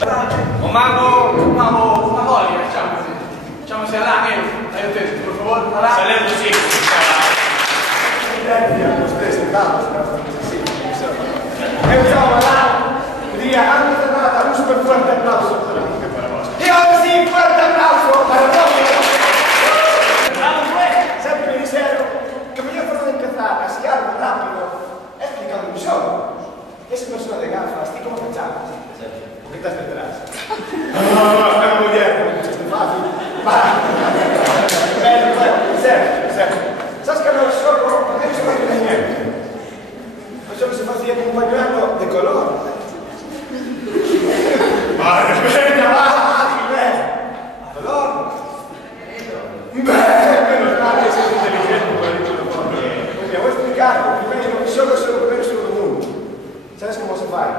Un mago, una bola, facciamoci. Facciamoci là, aiutami, per favore, là. Salerno sì. Lo stesso, e usiamo là, diría, antes de nada, un super fuerte aplauso para mí. Y ahora sí, fuerte aplauso para todos. Sempre dixeron que a mellor forma de empezar así algo rápido é explicando un xogo. Esa persona de gafas, ti como te chamas? O que estás detrás? É moi bien, é fácil. Bueno, serio. Sabes que no xogo, non se fai niente. O xogo se facía con un pañuelo de color. Vale, venga, va, color. Menos mal que seas inteligente por ahí todo. Oye, voy a explicar. Primeiro, xogo é o primeiro xogo do mundo. Sabes como se fai?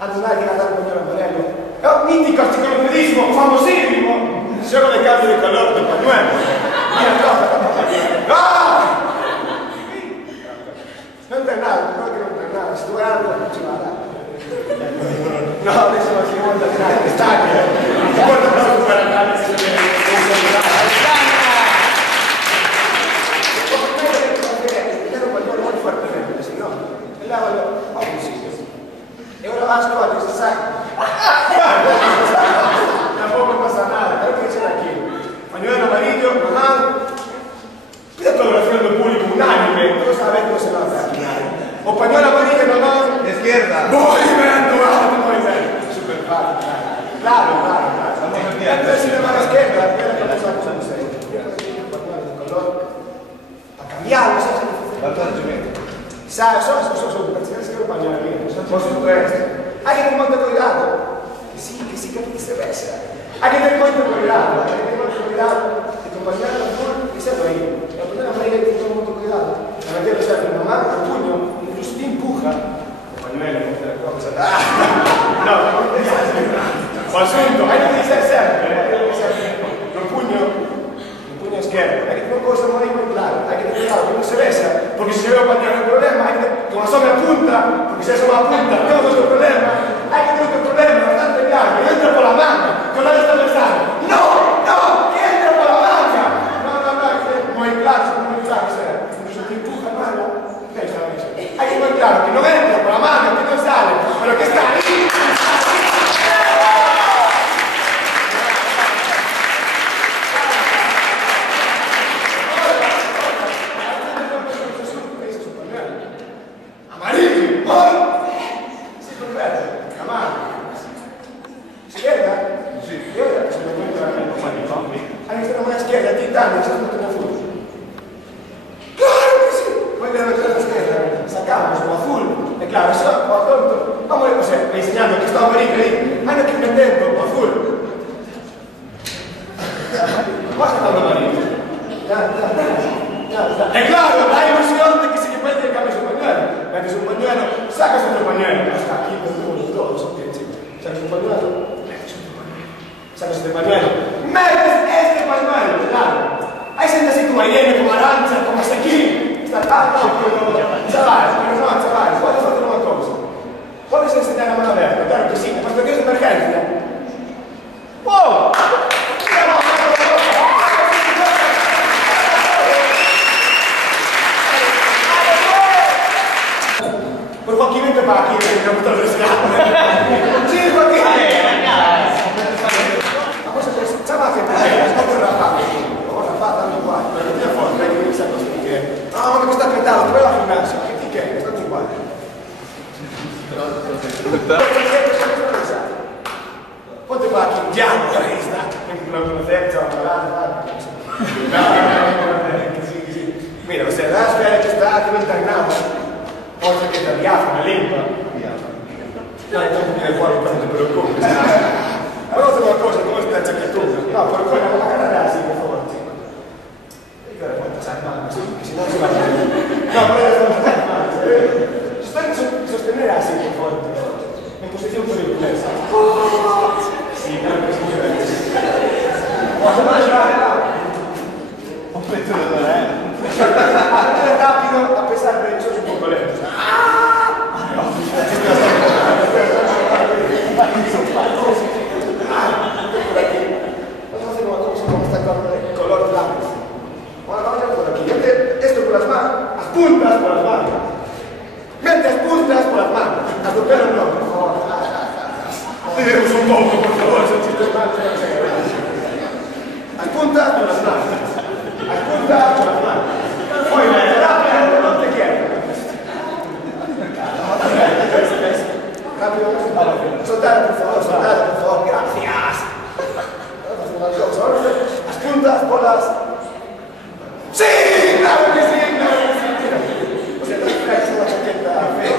Antes nada que andar con pañuelo amarelo. É o mítico enciclopedismo, famosísimo xogo de cambio de color do pañuelo. Mira, toca. ¡Ah! Non ten nada, non ten nada. Se tu algo, non ci va a dar. No, adesso non si monta nada. Está aquí. Guarda proprio per andare a vedere. Primero pañuelo muy fuertemente, si no, el agua a un sitio. Y ahora vas tú a que se saca. Tampoco pasa nada, claro que dicen aquí. Pañuelo amarillo, normal. Mira toda la oración del público, unánime. Todos saben cómo se nota. O pañuelo amarillo, normal. De izquierda. Movimiento, muy bien. Súper fácil, claro. Entonces, si le van a la izquierda, mira que pasamos a un serio. Pañuelo de color. A cambiarlo, ¿sabes? ¿Sabes? Son personas que lo pañuelo bien. Por supuesto. Hay que tener mucho cuidado. Que sí, que aquí se besa. Hay que tener mucho cuidado. El compañero azul, que se lo ahí. La persona amarilla tiene que tener mucho cuidado. La meterlo, o sea, con la mano, el puño, incluso te empuja. El pañuelo, no te la cosa. No, o asunto, hay que dizer sempre. El puño izquierdo. Hay que tener una cosa muy clara. Hay que tener cuidado, que no se besa. Porque si se ve el pañuelo el problema, hay que tener, como asome a punta, porque si asome a punta, no es el problema. Hay que tener otro problema, bastante claro, que entra por la manga, que nadie está pensando. ¡No! ¡Que entra por la manga! No, muy claro, o sea, incluso te empuja mal, hay que tener claro que no entra por la manga, que no sale, pero que está ahí. Sacamos o azul, e claro, eso, o tonto, vamos a ver, enseñando que está amarillo aí, hai no que metendo o azul. Vas sacando amarillo. Ya. E claro, da ilusión de que se que puede que cambies o pañuelo. Metes un pañuelo, sacas otro pañuelo. Hasta aquí con todos, sacas un pañuelo, metes otro pañuelo. Sacas este pañuelo, metes este pañuelo, claro. Hai xente así como Irene, como Arancha, como Sequín. Chavales, podes facer unha cousa. Podes enseñar a mano aberta, claro que sí, mas pequenos de emergencia. ¡Oh! Por Joaquín, vente para aquí, que me gusta el rescate. Sí, Joaquín. Vamos a ver, chaval, que te hayas, no te rapaces. O rapaz, dame igual, pero no te forzes, hay que irse a costillar. No, que está apretado, te voy a la gimnasia. ¿Qué te quieres? No te igual. Ponte para aquí, ya, ahí está. No conocer, chaval, sí. Mira, o sea, das fe que está aquí internado. Forse que te diafana, limpa. No, entonces me fuori, no te preocupes. Vamos a hacer una cosa, ¿cómo está chaquetuda? No, por fuera, la cara así, por favor. Hay que ver cuántas armas, que si no se va a hacer. No, pero ya estamos armas. Sostener así, por favor. En posición poliglesa. Sí, claro que sí. Vamos a llevar un pecho de dolor. Rápido, a pesar de eso, es un poco lento. puntas por las manos. Metes puntas por las manos. A tu pelo no, por favor. Diremos un poco, por favor, esos chistes malos. Las puntas por las manos. Las puntas por las manos. Muy bien, rápido, no te quiero. Rápido, soltar, por favor, gracias. Las puntas por las... ¡Sí! ¡Claro que sí! ¡Claro que sí! O sea, te traes una chaqueta fea.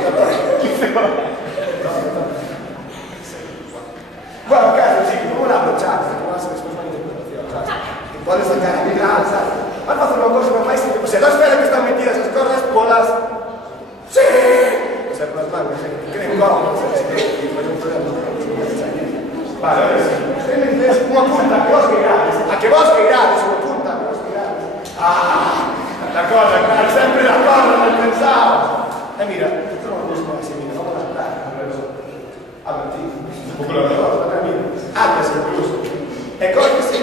Bueno, caso, sí, como una brochata, que vas a después una interpretación, ¿sabes? Que puedes sacar a mi casa. Vamos a hacer una cosa más simple. O sea, no espera que están metidas esas cosas por las... ¡Sí! O sea, por las manos, que queden cómodos, o sea, si no hay un problema. Vale, ahora sí. Una punta, que vos que grades. A que vos que grades, una punta, que vos que grades. Ah, d'accordo, claro, sempre d'accordo nel pensavo. Mira, tu non lo conosci, mira, vamos a andare. Allora, ti, anche se è giusto. E cosa si...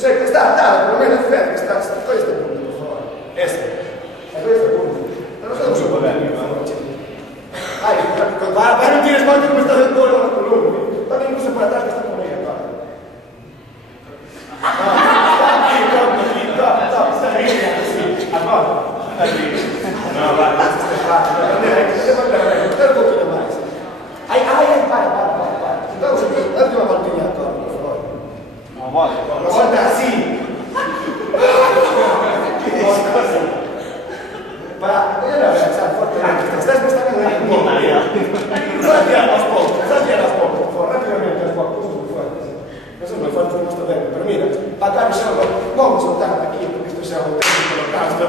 Cioè, questa tale, per me è ferma, questo è il punto, per favore. Questo. E questo è il punto. Non lo so, non so governo, ma non c'è. Vai, non dire sbaglio come sta del cuore con la colonna. Guarda incluso per atrás che sta con me, guarda. No, va, questo è facile. Un pochino más. Para. Date una voltilla a todo, por favor. Una volta así. Para, voy a realizar fuertemente. Estás prestando de un poco. Rápidas poco, por favor, rápidamente las pocos, muy fuertes. No son muy fuertes, no está bien, pero mira, para acá, vamos a soltar aquí, porque esto es algo técnico, lo casto.